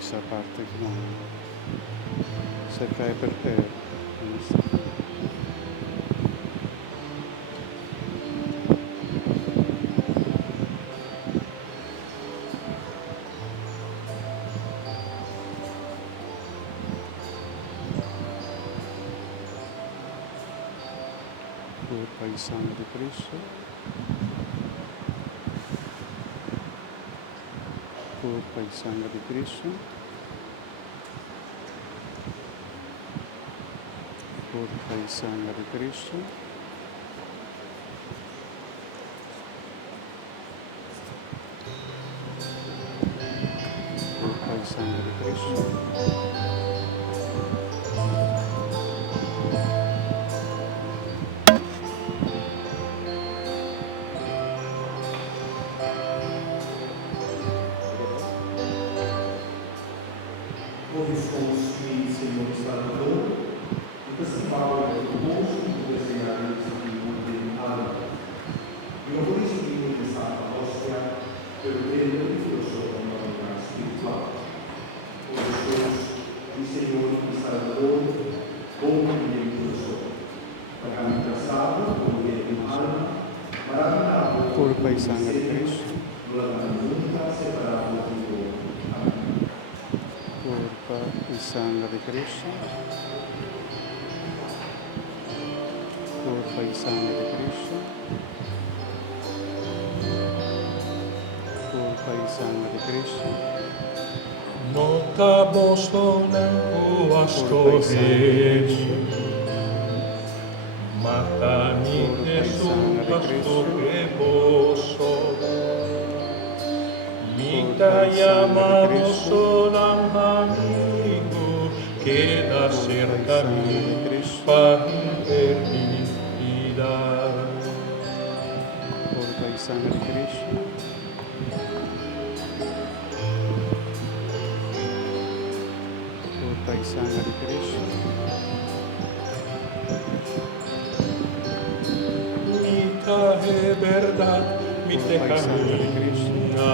esa parte como cerca de Perpero. Cuerpo y sangre de Cristo. Cuerpo y sangre de Cristo. Cuerpo y sangre de Cristo. Cuerpo y sangre de Cristo. Hoy somos mi Señor y Salvador, y participamos del gozo y desear el Espíritu del alma. Y no por eso digo de Santa Hostia, pero que el religioso con la vida espiritual. Hoy somos mi Señor y Salvador, como religioso, para mi casado, como bien del alma, para ganar Cuerpo y sangre de Cristo. la nunca separado de Dios. Amén. Cuerpo y sangre de Cristo. Cuerpo y sangre de Cristo. Cuerpo y sangre de Cristo. Notamos Matami Jesús pasto reboso. Mita llamamos solam amigo, queda cerca mí para eternidad. Cuerpo y sangre de Cristo. Cuerpo y sangre de Cristo. Mita es verdad, mita Cuerpo y sangre de Cristo. camina.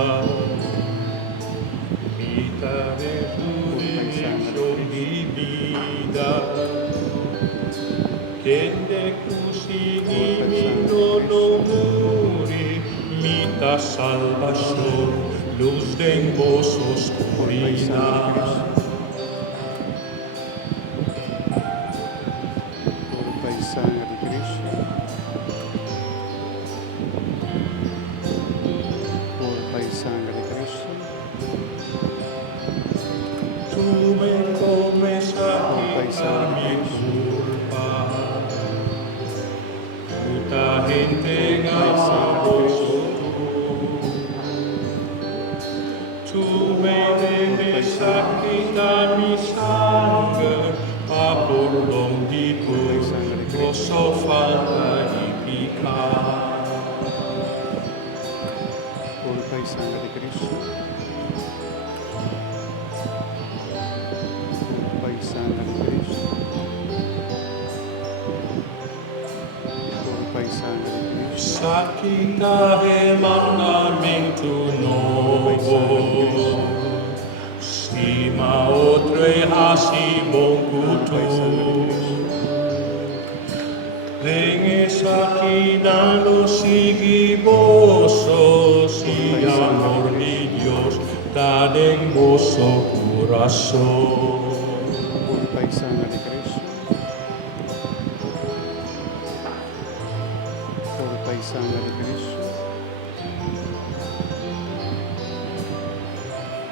Mita es jurisdicción divina. Quien de crucifijo no muri, mita salvación, luz de en vos oscuridad. Cuerpo y sangre de Cristo. Cuerpo y sangre de Cristo. Tú me comes aquí a mi culpa. Mucha gente ganamos tú me debes aquí a mi sangre, a por donde tú gozo falta y picar. Cuerpo y sangre de Cristo. Cuerpo y sangre de Cristo. Cuerpo y sangre de Cristo. Sakita e mandamento novo, stima oltre hasi bon culto. Venga aquí dando sigiboso, si amor de Dios, da en gozo corazón. Cuerpo y sangre de Cristo. Cuerpo y sangre de Cristo.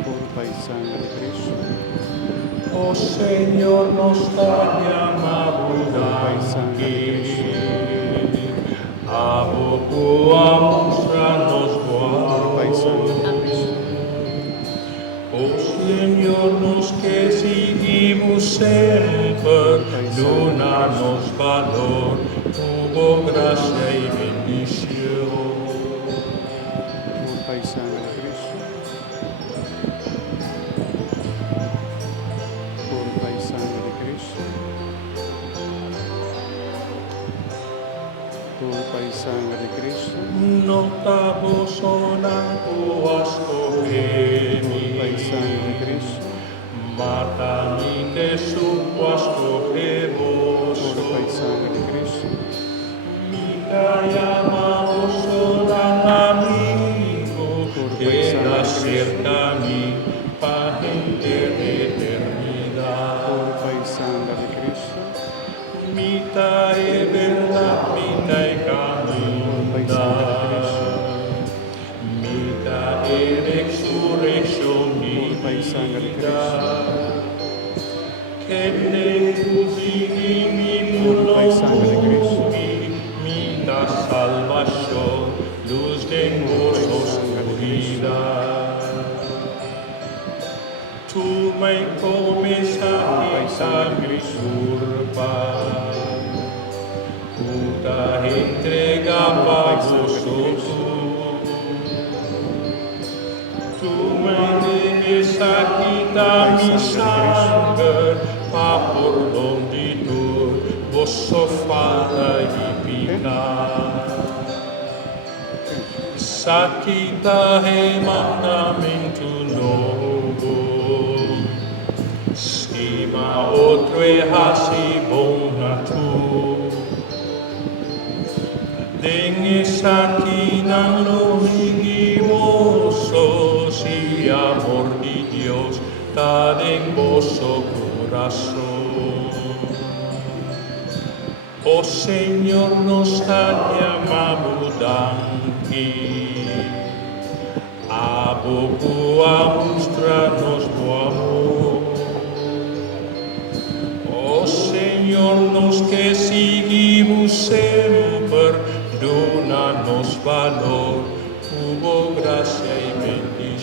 Cuerpo y sangre de Cristo. Oh Señor, nos da llamado aquí. A poco a mostrarnos Cuerpo y sangre guau. de Cristo. Oh Señor, nos que seguimos sempre, donarnos valor, tuvo gracia y bendición. Cuerpo y sangre de Cristo. Cuerpo y sangre de Cristo. Cuerpo y sangre de Cristo. Notavo sonan tuas Cuerpo y sangre de coemi, Cristo. sangre de Cristo. Che ne così mi Cuerpo y sangre de Cristo. mina salvación, luz de nuestra oscuridad. Tú me comes a quitar mi culpa, puta entregaba vosotros. Tú me debes a quitar mi sangre, pa por donde tú vos sofada y picar. Sakita e mandamento novo, sima outro e hasi bona tu. Dengue sakina lo vigimoso, si amor de Dios está en vuestro corazón. Oh Señor, nos ha llamado aquí, a poco a mostrarnos tu amor. Oh Señor, nos que seguimos siempre, dona-nos valor, hubo gracia y bendición.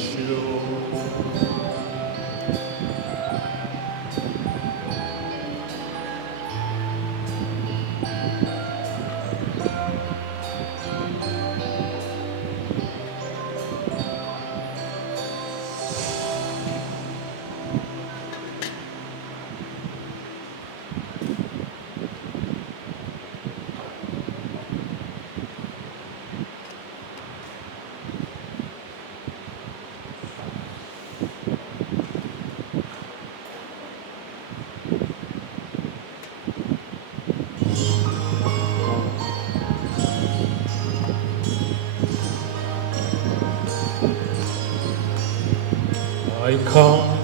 I come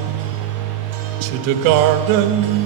to the garden